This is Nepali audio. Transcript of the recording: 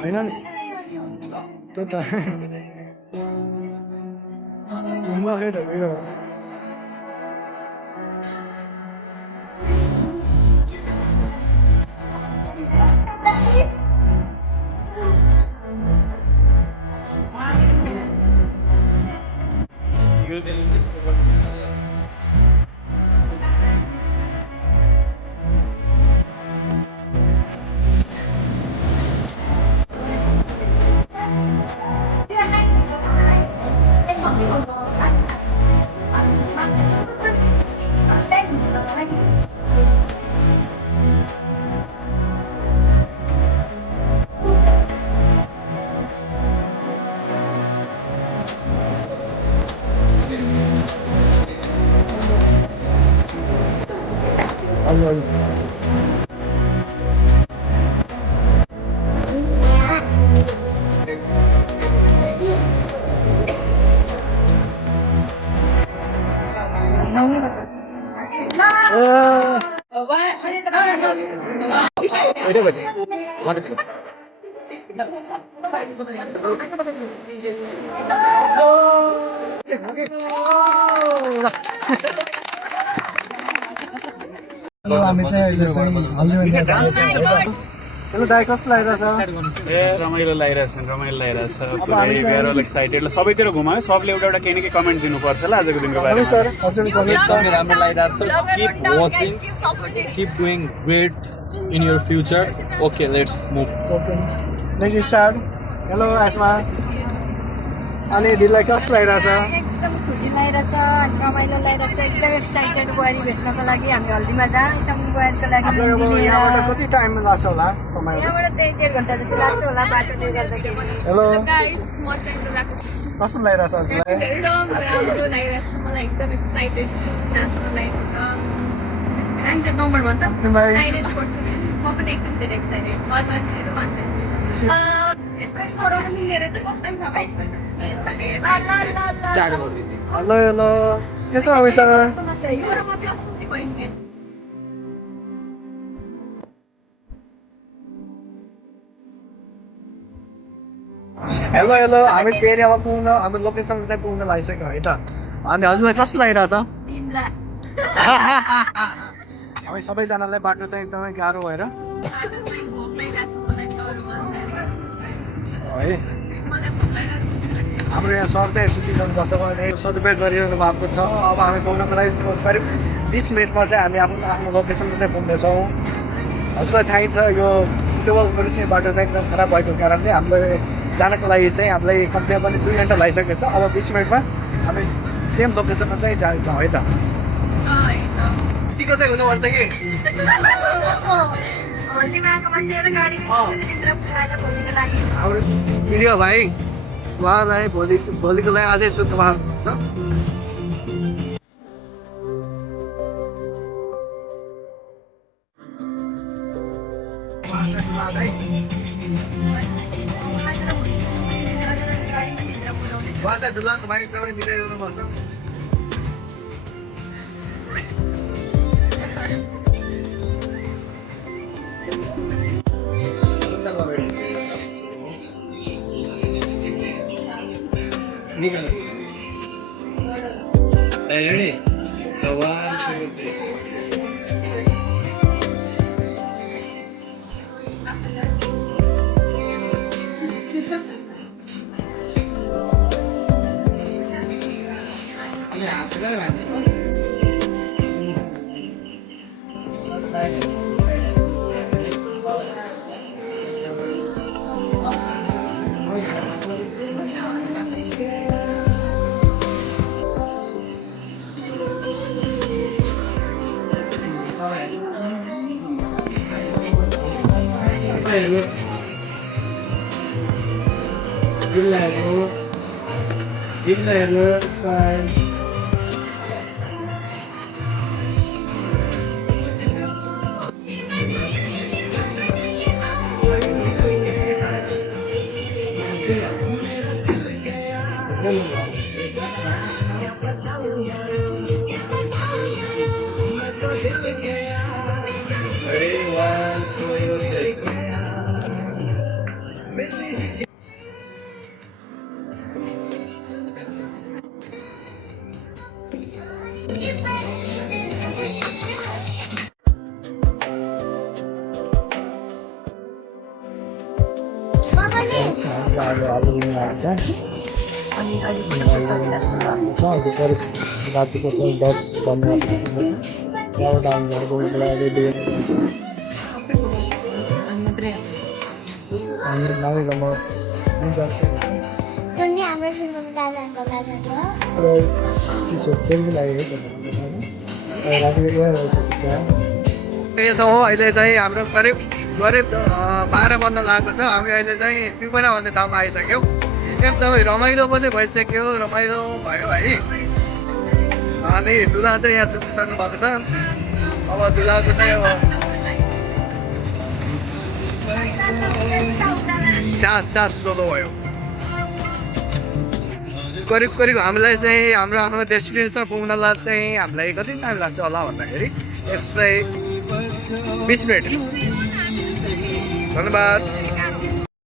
होइन नि त्यो त घुम्दाखेरि त उयो हामी चाहिँ अहिले चाहिँ हल्दीबारी जाँदैछौँ है त। हेलो दाइ कस्तो लागिरहेछ रमाइलो लागिरहेछ सबै गाह्रो एक्साइटेड ल सबैतिर घुमायो सबले एउटा एउटा केही न केही कमेन्ट दिनुपर्छ ल आजको दिनको बारेमा सर हजुर एकदमै राम्रो लागिरहेछ keep watching keep doing great in your future okay let's move okay next start hello Aasma अनि दिदीलाई कस्तो लागिरहेछ एकदम खुसी लागिरहेछ अनि रमाइलो लागिरहेछ एकदम एक्साइटेड बुहारी भेट्नको लागि हामी हल्दीमा जान्छौँ बुहारीको लागि बिन्दी लिएर यहाँबाट कति टाइम लाग्छ होला समय यहाँबाट चाहिँ 1.5 घन्टा जति लाग्छ होला बाटोले गर्दाखेरि हेलो गाइस म चाहिँ गएको कस्तो लागिरहेछ हजुरलाई एकदम राम्रो लागिरहेको छ मलाई एकदम एक्साइटेड छु नाच्नलाई एन्ड नम्बर भन्छ तिमीलाई म पनि एकदम धेरै एक्साइटेड छु मान्छेहरू भन्छ यसको गराउनु मिलेर चाहिँ फर्स्ट टाइम थाहा हेलो हेलो के छ अविसा हेलो हेलो हामी फेरि अब पुग्न हाम्रो लोकेसन चाहिँ पुग्न लागिसक्यो है त अनि हजुरलाई कस्तो लागिरहेछ हामी सबैजनालाई बाटो चाहिँ एकदमै गाह्रो भएर है हाम्रो यहाँ सर चाहिँ सुतिसक्नु बस्छ सदुपयोग गरिरहनु भएको छ अब हामी पुग्नको लागि करिब 20 मिनटमा चाहिँ हामी आफ्नो लोकेसनमा चाहिँ पुग्नेछौँ हजुरलाई थाहै छ यो टेबल गरिसकेको बाटो चाहिँ एकदम खराब भएको कारणले हामीलाई जानको लागि चाहिँ हामीलाई कम्तीमा पनि 2 घन्टा लागिसकेको छ अब 20 मिनटमा हामी सेम लोकेसनमा चाहिँ जान्छौँ है त यतिको चाहिँ हुनुपर्छ कि हाम्रो भिडियो भाइ उहाँलाई भोलिको लागि अझै शुभकामना छ उहाँ चाहिँ दुलाको भाइ एकदमै मिलाइरहनु भएको छ निकल ready? The 1, 2, Ready? 1, 2, 3. आएको छ अनि अलिक चलिरहेको छ। अहिले करिब रातिको चाहिँ 10 बज्नु आँटेको छ। त्यहाँबाट हामी घर गएको लागि रेडी हुन्छ हामी नानी र म हुन्छ यसो हो अहिले चाहिँ हाम्रो करिब 12 बज्न लागेको छ। हामी अहिले चाहिँ पिपना भन्ने ठाउँमा आइसक्यौँ। एकदमै रमाइलो पनि भइसक्यो, रमाइलो भयो है। अनि दुला चाहिँ यहाँ सुतिसक्नु भएको छ। अब दुलाको चाहिँ अब चास सोलो भयो। करिब हामीलाई चाहिँ हाम्रो डेस्टिनेसन पुग्नलाई चाहिँ हामीलाई कति टाइम लाग्छ होला भन्दाखेरि 120 मिनट। धन्यवाद।